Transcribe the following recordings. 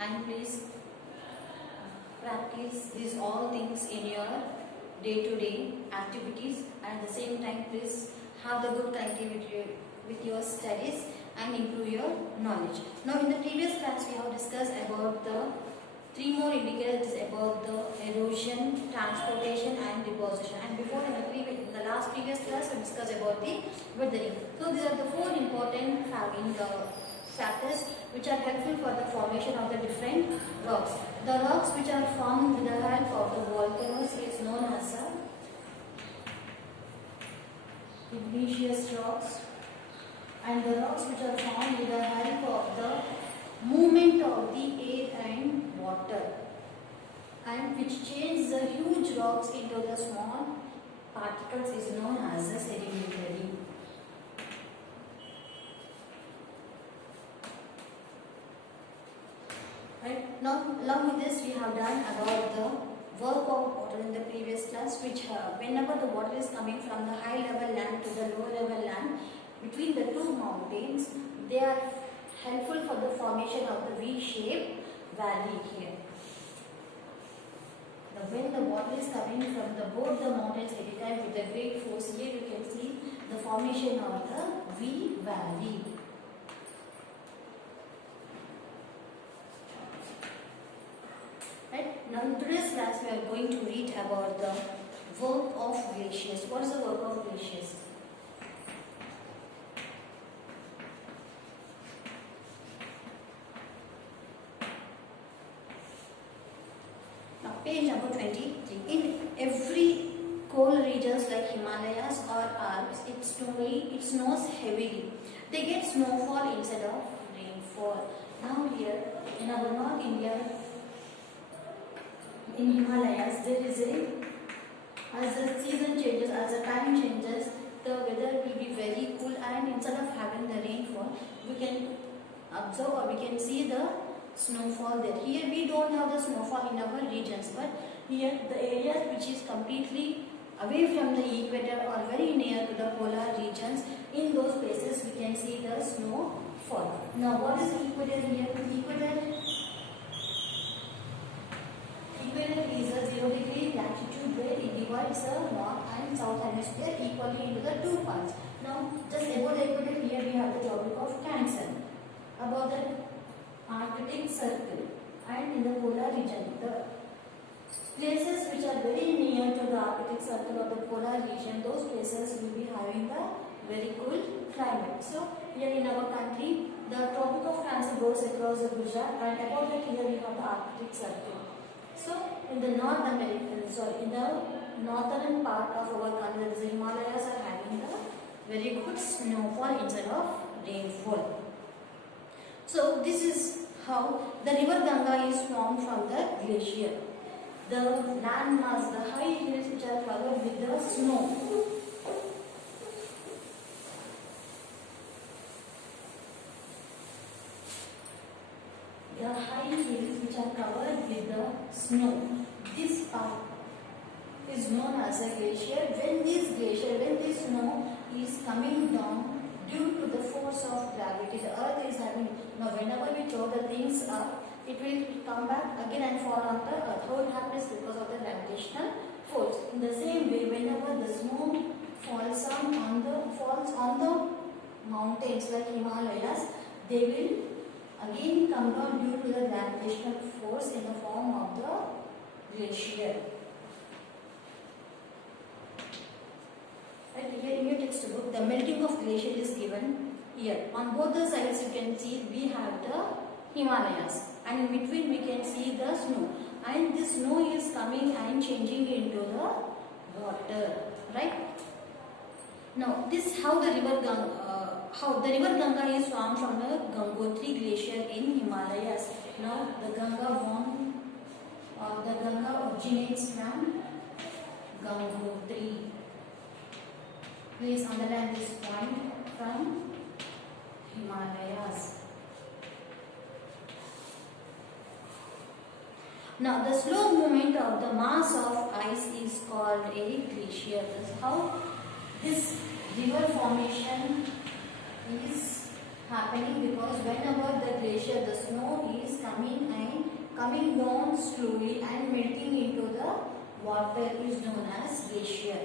and please practice these all things in your day-to-day activities, and at the same time please have the good connectivity with your studies and improve your knowledge. Now in the previous class we have discussed about the three more indicators about the erosion, transportation and deposition, and before in the last previous class we discussed about the weathering. So these are the four important factors which are helpful for the formation of the different rocks. The rocks which are formed with the help of the volcanoes is known as igneous rocks, and the rocks which are formed with the help of the movement of the air and water, and which change the huge rocks into the small particles is known as the sedimentary. Right. Now along with this we have done about the work of water in the previous class, which whenever the water is coming from the high level land to the low level land between the two mountains, they are helpful for the formation of the V-shaped valley here. Now when the water is coming from both the mountains at a time with a great force, here you can see the formation of the V valley. Right. Now in today's class we are going to read about the work of glaciers. What is the work of glaciers? Now page number 23. In every cold regions like Himalayas or Alps, it snows heavily. They get snowfall instead of rainfall. Now here in our North India, in Himalayas, there is as the season changes, as the time changes, the weather will be very cool, and instead of having the rainfall, we can observe or we can see the snowfall there. Here we don't have the snowfall in our regions, but here the areas which is completely away from the equator or very near to the polar regions, in those places we can see the snowfall. Now what is the equator here? Equator is a 0-degree latitude where it divides the north and south hemisphere equally into the two parts. Now just above the equator here we have the tropic of Cancer, above the Arctic Circle, and in the polar region, the places which are very near to the Arctic Circle or the polar region, those places will be having a very cool climate. So here in our country, the Tropic of Cancer goes across the Gujarat, and above that here we have the Arctic Circle. So in the in the northern part of our country, the Himalayas are having a very good snowfall instead of rainfall. So this is how the river Ganga is formed from the glacier. The landmass, the high hills which are covered with the snow. The high hills which are covered with the snow. This part is known as a glacier. When this snow is coming down due to the force of gravity, the earth is having, now whenever we throw the things up, it will come back again and fall on the earth. How it happens? Because of the gravitational force. In the same way, whenever the snow falls on the mountains like Himalayas, they will again come down due to the gravitational force in the form of the glacier. Right here in your textbook, the melting of glacier is given here. On both the sides you can see we have the Himalayas, and in between we can see the snow, and this snow is coming and changing into the water, right? Now this how the river Ganga is formed from the Gangotri glacier in Himalayas. Now the Ganga originates from Gangotri. Please underline this point, from Himalayas. Now the slow movement of the mass of ice is called a glacier. This is how this river formation is happening because whenever the glacier, the snow is coming down slowly and melting into the water is known as glacier.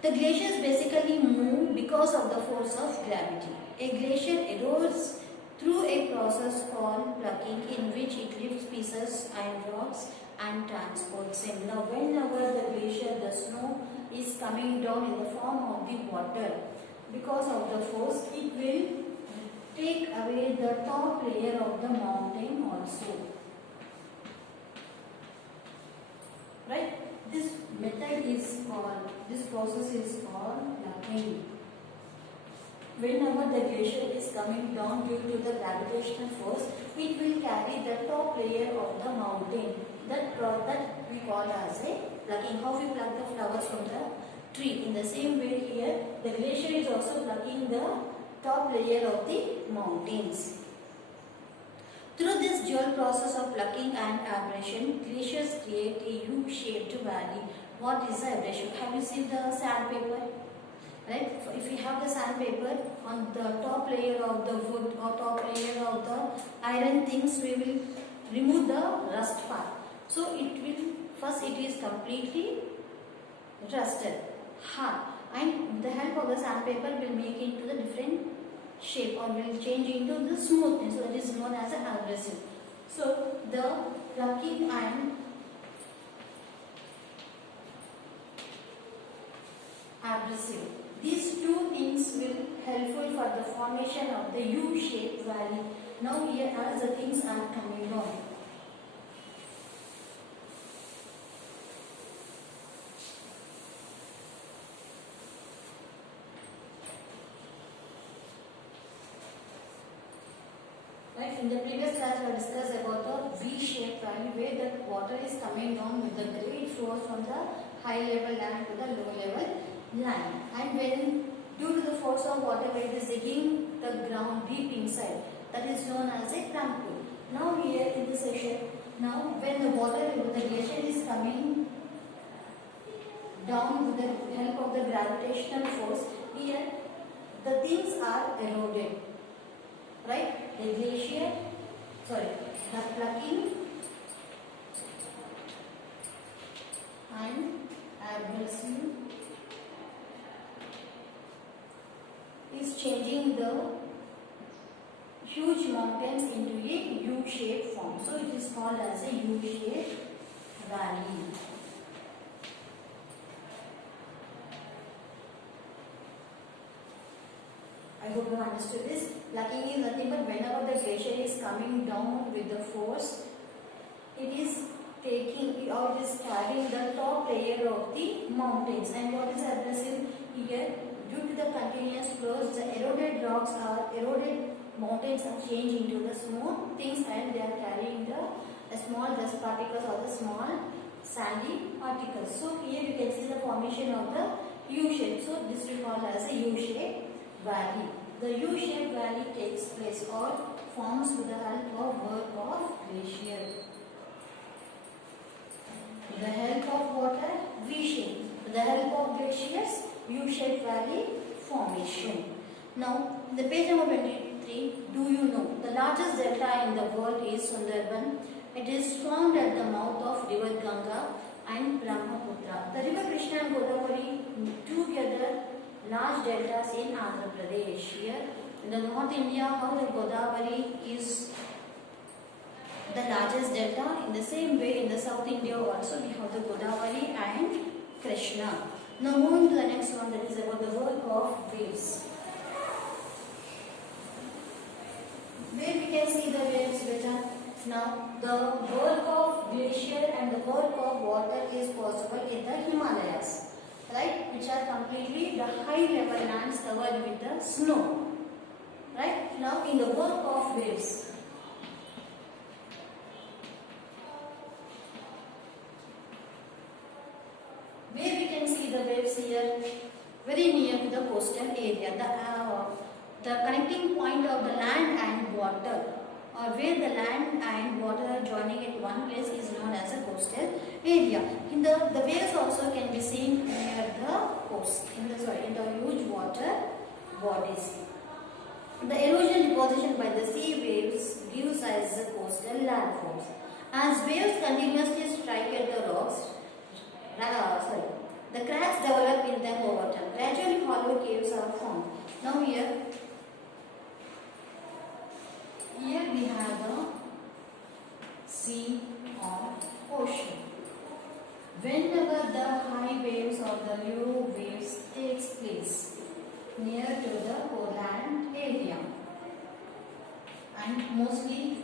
The glaciers basically move because of the force of gravity. A glacier erodes through a process called plucking, in which it lifts pieces and rocks and transports them. Now whenever the glacier, the snow is coming down in the form of the water, because of the force, it will take away the top layer of the mountain also. Right? This method is called, this process is called plucking. Whenever the glacier is coming down due to the gravitational force, it will carry the top layer of the mountain. That we call as a plucking. How we pluck the flowers from the tree. In the same way here, the glacier is also plucking the top layer of the mountains. Through this dual process of plucking and abrasion, glaciers create a U-shaped valley. What is the abrasion? Have you seen the sandpaper? Right? If we have the sandpaper, on the top layer of the wood or top layer of the iron things, we will remove the rust part. So it will, first it is completely rusted, hard, and with the help of the sandpaper will make it into the different shape or will change into the smoothness. So that is known as an abrasive. So the plucking and abrasive, these two things will helpful for the formation of the U-shaped valley. Now here as the things are coming down. Right, in the previous class we discussed about the V-shaped valley where the water is coming down with the great force from the high level land to the low level land. And when due to the force of water when it is digging the ground deep inside, that is known as a plump pool. Now here in this section, now when the water, the glacier is coming down with the help of the gravitational force, here the things are eroded. Right? The glacier, the plucking and abrasive is changing the huge mountains into a U-shaped form. So it is called as a U-shaped valley. I hope you understood this. Plucking is nothing but whenever the glacier is coming down with the force, it is taking or it is carrying the top layer of the mountains. And what is abrasive here? Due to the continuous flows, the eroded rocks are eroded mountains are changed into the smooth things, and they are carrying the small dust particles or the small sandy particles. So here you can see the formation of the U-shape. So this we call as a U-shape valley. The U-shaped valley takes place or forms with the help of work of glacier. With the help of water, V-shape. With the help of glaciers, U-shaped valley formation. Now, the page number 23, do you know the largest delta in the world is Sundarban? It is formed at the mouth of river Ganga and Brahmaputra. The river Krishna and Godavari together large deltas in Andhra Pradesh. Here in the North India, how the Godavari is the largest delta. In the same way, in the South India also we have the Godavari and Krishna. Now moving to the next one, that is about the work of waves. Where we can see the waves better. Now the work of glacier and the work of water is possible in the Himalayas. Right, which are completely the high level lands covered with the snow. Right, now in the work of waves, where we can see the waves here, very near to the coastal area, the connecting point of the land and water, or where the land and water are joining at one place is known as a coastal area. In the waves also can be seen near the coast, in the huge water bodies. The erosion deposition by the sea waves gives us the coastal landforms. As waves continuously strike at the rocks, the cracks develop in them over time. Gradually hollow caves are formed. Now here we have the sea or ocean. Whenever the high waves or the low waves takes place near to the land area, and mostly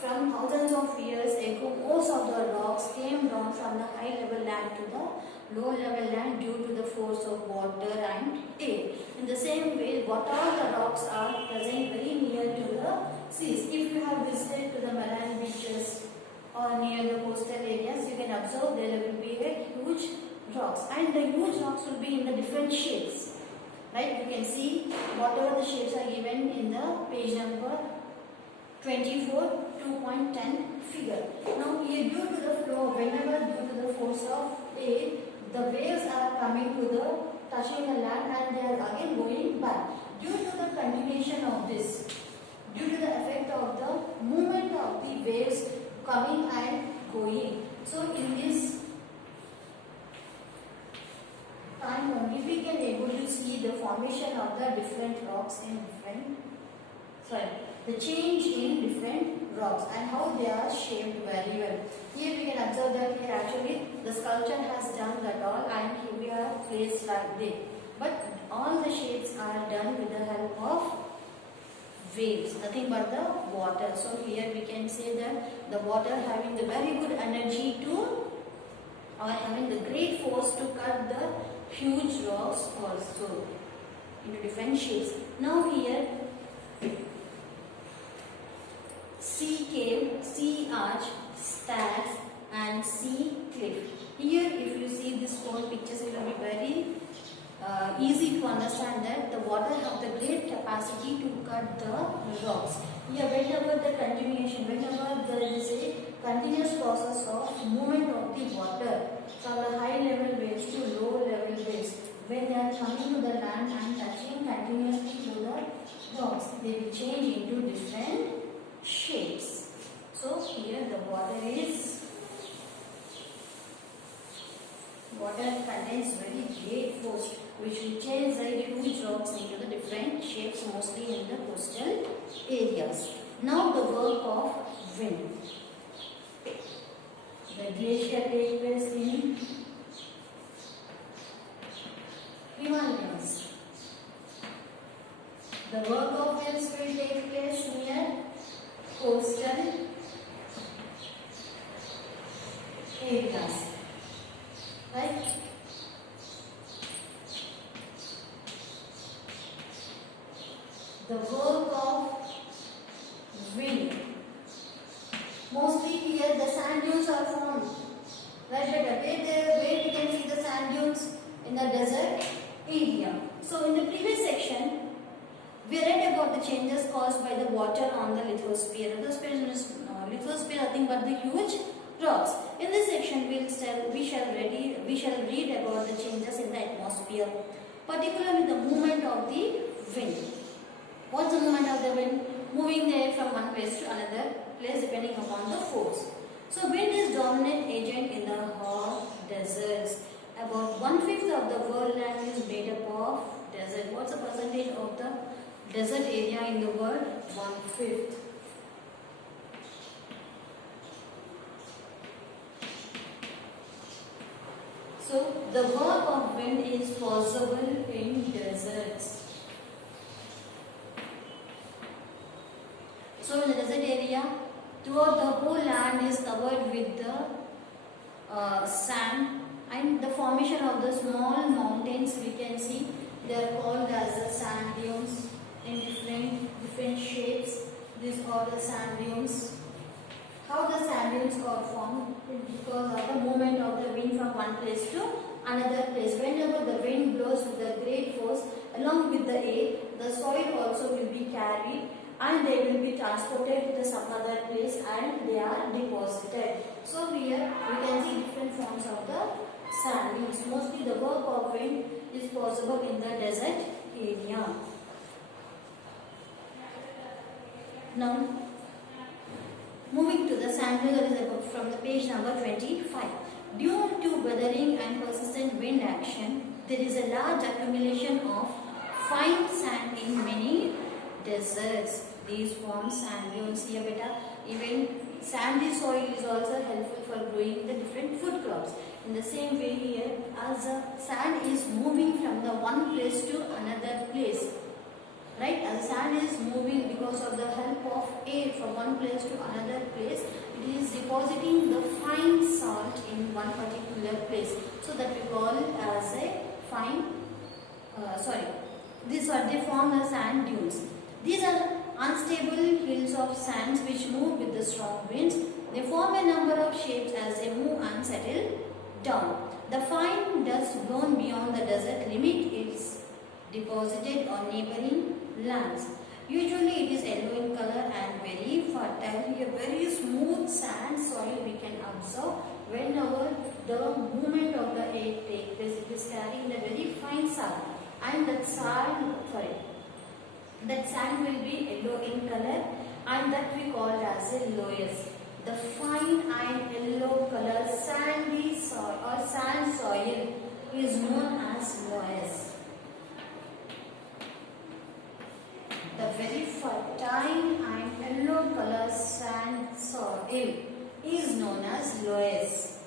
from thousands of years ago, most of the rocks came down from the high level land to the low level land due to the force of water and air. In the same way, what all the rocks are present very near to the seas. If you have visited to the marine beaches or near the coastal areas, you can observe there will be a huge rocks, and the huge rocks will be in the different shapes. Right? You can see whatever the shapes are given in the page number 24, 2.10 figure. Now here, due to the flow, whenever due to the force of air, the waves are coming to the touching the land and they are again going back. Due to the continuation of this, due to the effect of the movement of the waves coming and going. So in this time only we can able to see the formation of the different rocks in different, the change in different rocks and how they are shaped very well. Here we can observe that here actually the sculpture has done that all, and here we are placed like this. But all the shapes are done with the help of waves, nothing but the water. So here we can say that the water having the very good energy to, or having the great force to cut the huge rocks also into different shapes. Now here, sea cave, sea arch, stairs and sea cliff. Here if you see this whole pictures, it will be very easy to understand that the water have the great capacity to cut the rocks. Here whenever the continuation, whenever there is a continuous process of movement of the water from the high level waves to low level waves, when they are coming to the land and touching continuously to the rocks, they will change into different shapes. So here the water contains very great force which will change the huge rocks into the different shapes, mostly in the coastal areas. Now the work of wind. The glacier takes place in Himalayas. The work of winds will take place near coastal areas. Right? The work of wind. Mostly here the sand dunes are formed. Right? Where we can see the sand dunes in the desert area. So in the previous section, we read about the changes caused by the water on the lithosphere. Lithosphere is nothing but the huge rocks. In this section, we shall read about the changes in the atmosphere, particularly the movement of the wind. What's the movement of the wind? Moving the air from one place to another place depending upon the force. So wind is dominant agent in the hot deserts. About 1/5 of the world land is made up of desert. What's the percentage of the desert area in the world? 1/5. So the work of wind is possible in deserts. So in the desert area, throughout the whole land is covered with the sand, and the formation of the small mountains we can see, they are called as the sand dunes in different shapes. These are the sand dunes. How the sand dunes are formed? Because of the movement of the wind from one place to another place. Whenever the wind blows with a great force along with the air, the soil also will be carried and they will be transported to some other place and they are deposited. So here we can see different forms of the sand dunes. Mostly the work of wind is possible in the desert area. Now, moving to the sample that is about from the page number 25. Due to weathering and persistent wind action, there is a large accumulation of fine sand in many deserts. These form sand dunes. Here beta, even sandy soil is also helpful for growing the different food crops. In the same way here, as the sand is moving from the one place to another place, right? As sand is moving because of the help of air from one place to another place, it is depositing the fine salt in one particular place. So that we call it as a fine, they form the sand dunes. These are unstable hills of sands which move with the strong winds. They form a number of shapes as they move and settle down. The fine dust blown beyond the desert limit is deposited on neighboring lands. Usually it is yellow in color and very fertile. A very smooth sand soil we can observe whenever the movement of the air takes place. It is carrying the very fine sand, and that sand will be yellow in color, and that we call as a loess. The fine and yellow color sandy soil or sand soil is known as loess. The very fertile and yellow color sand soil is known as loess.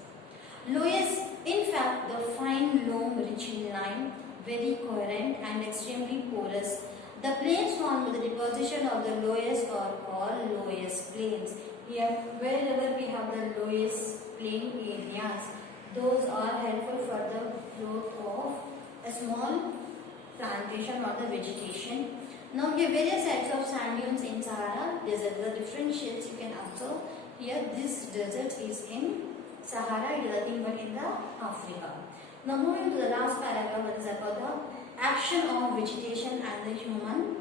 Loess, in fact, the fine loam rich in lime, very coherent and extremely porous. The plains formed with the deposition of the loess are called loess plains. Here, wherever we have the loess plain areas, those are helpful for the growth of a small plantation or the vegetation. Now, here various types of sand dunes in Sahara desert. The different shapes you can observe. Here, this desert is in Sahara. It is nothing but in the Africa. Now, moving to the last paragraph, that is about the action of vegetation and the human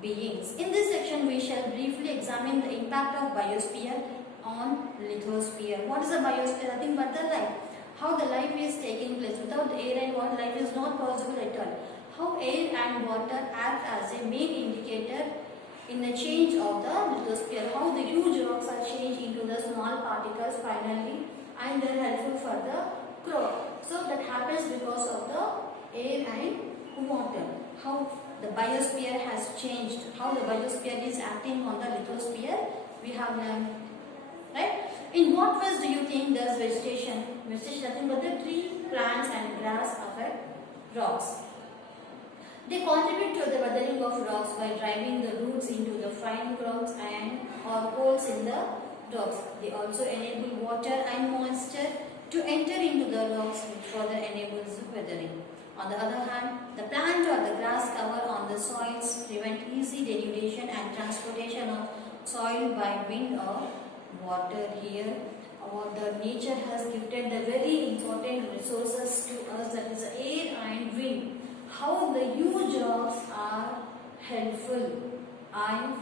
beings. In this section, we shall briefly examine the impact of biosphere on lithosphere. What is the biosphere? Nothing but the life. How the life is taking place. Without air and water, life is not possible at all. How air and water act as a main indicator in the change of the lithosphere. How the huge rocks are changed into the small particles finally, and they are helpful for the crop. So that happens because of the air and water. How the biosphere has changed, how the biosphere is acting on the lithosphere, we have learned, right? In what ways do you think does vegetation nothing but the tree, plants and grass affect rocks? They contribute to the weathering of rocks by driving the roots into the fine grooves and or holes in the rocks. They also enable water and moisture to enter into the rocks, which further enables the weathering. On the other hand, the plant or the grass cover on the soils prevent easy denudation and transportation of soil by wind or water. Here, the nature has gifted the very important resources to us, that is air and wind. How the huge rocks are helpful and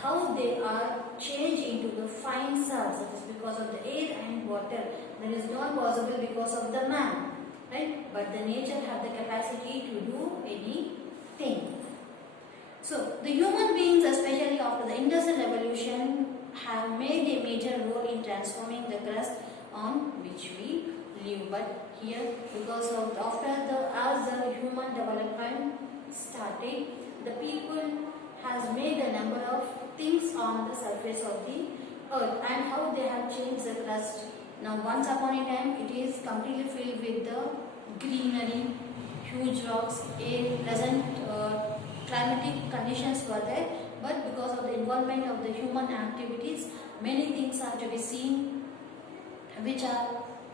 how they are changed into the fine salts. That is because of the air and water. That is not possible because of the man. Right? But the nature have the capacity to do anything. So, the human beings, especially after the Industrial Revolution, have made a major role in transforming the crust on which we live. But here, because of as the human development started, the people has made a number of things on the surface of the earth, and how they have changed the crust. Now, once upon a time, it is completely filled with the greenery, huge rocks, pleasant climatic conditions were there. But because of the involvement of the human activities, many things are to be seen which are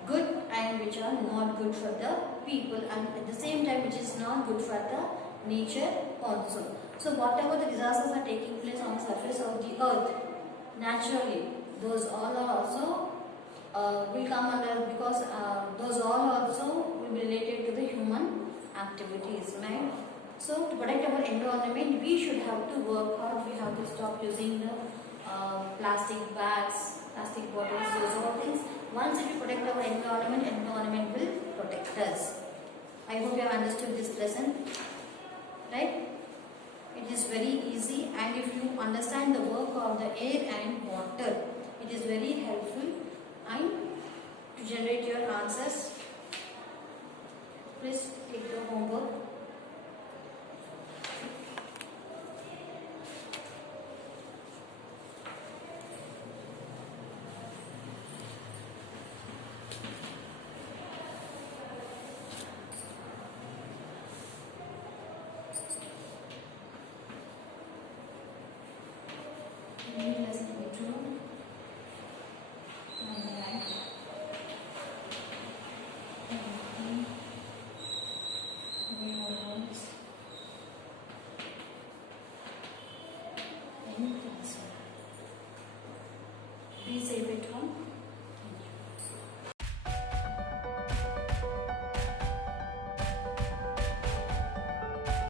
good and which are not good for the people, and at the same time which is not good for the nature also. So whatever the disasters are taking place on the surface of the earth, naturally those all are also will come under, because those all also will be related to the human activities, right? So to protect our environment, we should have to work hard. We have to stop using the plastic bags, plastic bottles, those all things. Once if we protect our environment, environment will protect us. I hope you have understood this lesson, right? It is very easy and if you understand the work of the air and water, it is very helpful and to generate your answers. Please take your homework. Lesson